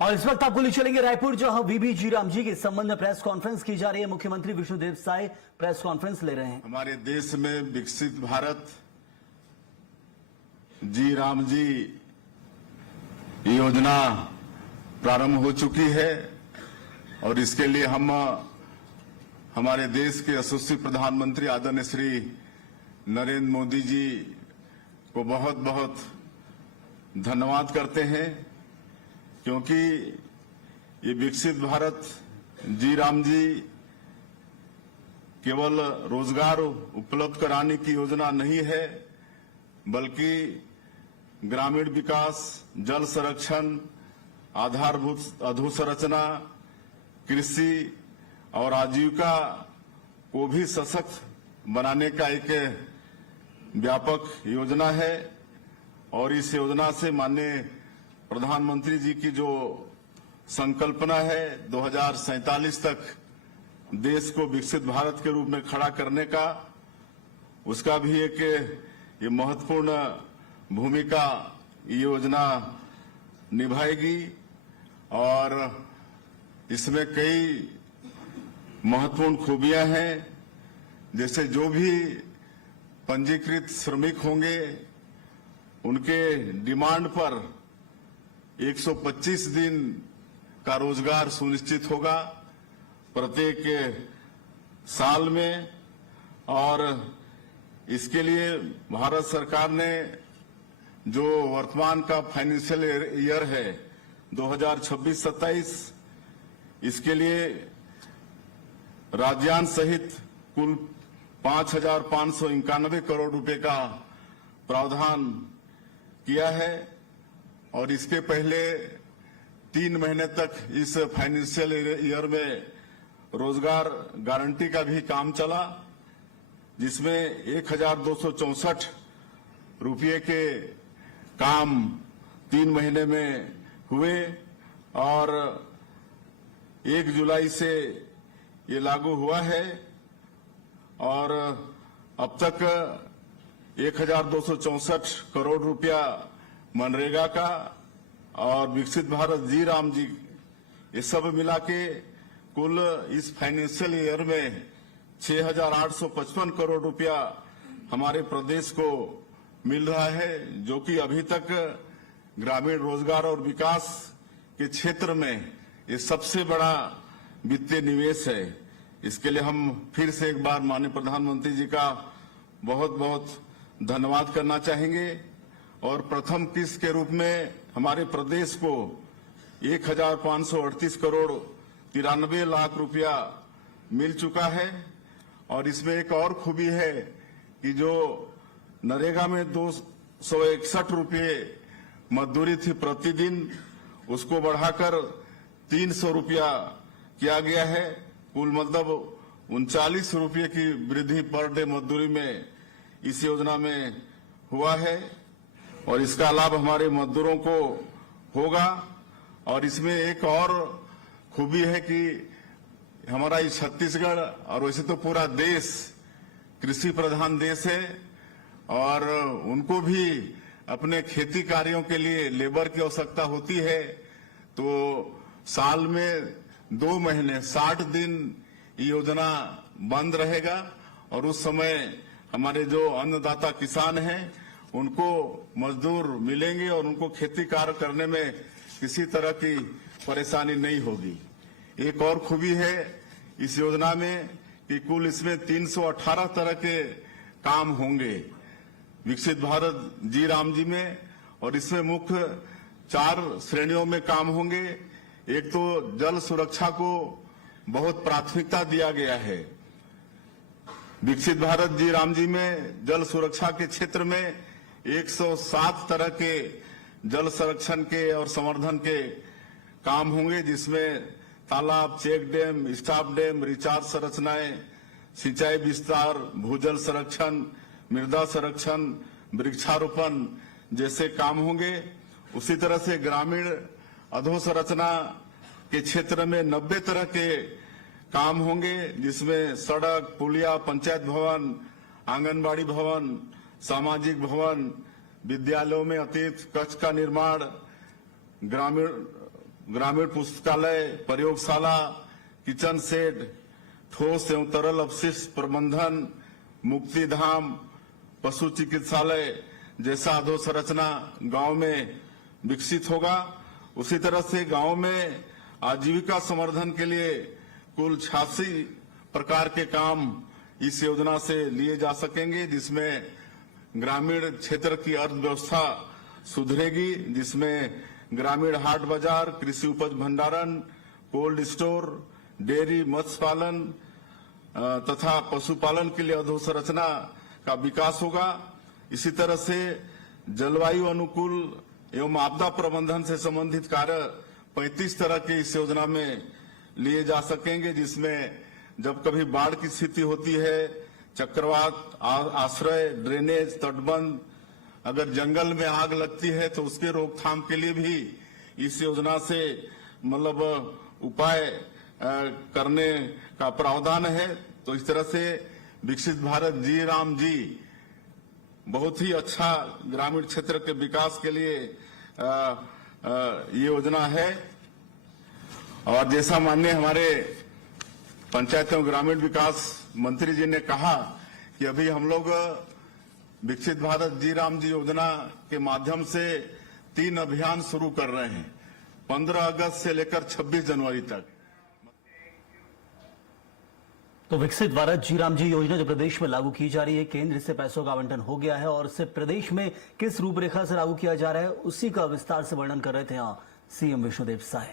और इस वक्त आपको ले चलेंगे रायपुर, जहां वीबी जी राम जी के संबंध में प्रेस कॉन्फ्रेंस की जा रही है। मुख्यमंत्री विष्णुदेव साय प्रेस कॉन्फ्रेंस ले रहे हैं। हमारे देश में विकसित भारत जी राम जी योजना प्रारंभ हो चुकी है और इसके लिए हम हमारे देश के यशस्वी प्रधानमंत्री आदरणीय श्री नरेंद्र मोदी जी को बहुत बहुत धन्यवाद करते हैं, क्योंकि ये विकसित भारत जी राम जी केवल रोजगार उपलब्ध कराने की योजना नहीं है, बल्कि ग्रामीण विकास, जल संरक्षण, आधारभूत अधोसंरचना, कृषि और आजीविका को भी सशक्त बनाने का एक व्यापक योजना है। और इस योजना से माननीय प्रधानमंत्री जी की जो संकल्पना है 2047 तक देश को विकसित भारत के रूप में खड़ा करने का, उसका भी एक ये महत्वपूर्ण भूमिका ये योजना निभाएगी। और इसमें कई महत्वपूर्ण खूबियां हैं, जैसे जो भी पंजीकृत श्रमिक होंगे उनके डिमांड पर 125 दिन का रोजगार सुनिश्चित होगा प्रत्येक साल में। और इसके लिए भारत सरकार ने जो वर्तमान का फाइनेंशियल ईयर है 2026-27, इसके लिए राज्यान सहित कुल 5,591 करोड़ रुपए का प्रावधान किया है। और इसके पहले 3 महीने तक इस फाइनेंशियल ईयर में रोजगार गारंटी का भी काम चला, जिसमें 1,264 रुपये के काम 3 महीने में हुए और 1 जुलाई से ये लागू हुआ है। और अब तक 1,264 करोड़ रुपया मनरेगा का और विकसित भारत जी राम जी, ये सब मिला के कुल इस फाइनेंशियल ईयर में 6,855 करोड़ रुपया हमारे प्रदेश को मिल रहा है, जो कि अभी तक ग्रामीण रोजगार और विकास के क्षेत्र में ये सबसे बड़ा वित्तीय निवेश है। इसके लिए हम फिर से एक बार माननीय प्रधानमंत्री जी का बहुत बहुत धन्यवाद करना चाहेंगे। और प्रथम किस्त के रूप में हमारे प्रदेश को 1,538 करोड़ 93 लाख रुपया मिल चुका है। और इसमें एक और खूबी है कि जो नरेगा में 261 रुपये मजदूरी थी प्रतिदिन, उसको बढ़ाकर 300 रुपया किया गया है। कुल मतलब 39 रुपये की वृद्धि पर डे मजदूरी में इस योजना में हुआ है। और इसका लाभ हमारे मजदूरों को होगा। और इसमें एक और खूबी है कि हमारा ये छत्तीसगढ़ और वैसे तो पूरा देश कृषि प्रधान देश है, और उनको भी अपने खेती कार्यों के लिए लेबर की आवश्यकता होती है। तो साल में 2 महीने 60 दिन ये योजना बंद रहेगा और उस समय हमारे जो अन्नदाता किसान हैं उनको मजदूर मिलेंगे और उनको खेती कार्य करने में किसी तरह की परेशानी नहीं होगी। एक और खूबी है इस योजना में कि कुल इसमें 318 तरह के काम होंगे विकसित भारत जी राम जी में। और इसमें मुख्य 4 श्रेणियों में काम होंगे। एक तो जल सुरक्षा को बहुत प्राथमिकता दिया गया है। विकसित भारत जी राम जी में जल सुरक्षा के क्षेत्र में 107 तरह के जल संरक्षण के और संवर्धन के काम होंगे, जिसमें तालाब, check dam, stop dam, recharge संरचनाएं, सिंचाई विस्तार, भूजल संरक्षण, मृदा संरक्षण, वृक्षारोपण जैसे काम होंगे। उसी तरह से ग्रामीण अधोसंरचना के क्षेत्र में 90 तरह के काम होंगे, जिसमें सड़क, पुलिया, पंचायत भवन, आंगनबाड़ी भवन, सामाजिक भवन, विद्यालयों में अतिरिक्त कक्ष का निर्माण, ग्रामीण ग्रामीण पुस्तकालय, प्रयोगशाला, किचन शेड, ठोस एवं तरल अपशिष्ट प्रबंधन, मुक्ति धाम, पशु चिकित्सालय जैसा अधोसंरचना गांव में विकसित होगा। उसी तरह से गांव में आजीविका संवर्धन के लिए कुल 86 प्रकार के काम इस योजना से लिए जा सकेंगे, जिसमें ग्रामीण क्षेत्र की अर्थव्यवस्था सुधरेगी, जिसमें ग्रामीण हाट बाजार, कृषि उपज भंडारण, कोल्ड स्टोर, डेयरी, मत्स्य पालन तथा पशुपालन के लिए अधोसंरचना का विकास होगा। इसी तरह से जलवायु अनुकूल एवं आपदा प्रबंधन से संबंधित कार्य 35 तरह के इस योजना में लिए जा सकेंगे, जिसमें जब कभी बाढ़ की स्थिति होती है, चक्रवात, आश्रय, ड्रेनेज, तटबंध, अगर जंगल में आग लगती है तो उसके रोकथाम के लिए भी इस योजना से मतलब उपाय करने का प्रावधान है। तो इस तरह से विकसित भारत जी राम जी बहुत ही अच्छा ग्रामीण क्षेत्र के विकास के लिए ये योजना है। और जैसा माननीय हमारे पंचायत एवं ग्रामीण विकास मंत्री जी ने कहा कि अभी हम लोग विकसित भारत जी राम जी योजना के माध्यम से 3 अभियान शुरू कर रहे हैं, 15 अगस्त से लेकर 26 जनवरी तक। तो विकसित भारत जी राम जी योजना जो प्रदेश में लागू की जा रही है, केंद्र से पैसों का आवंटन हो गया है और इसे प्रदेश में किस रूपरेखा से लागू किया जा रहा है, उसी का विस्तार से वर्णन कर रहे थे यहाँ सीएम विष्णुदेव साय।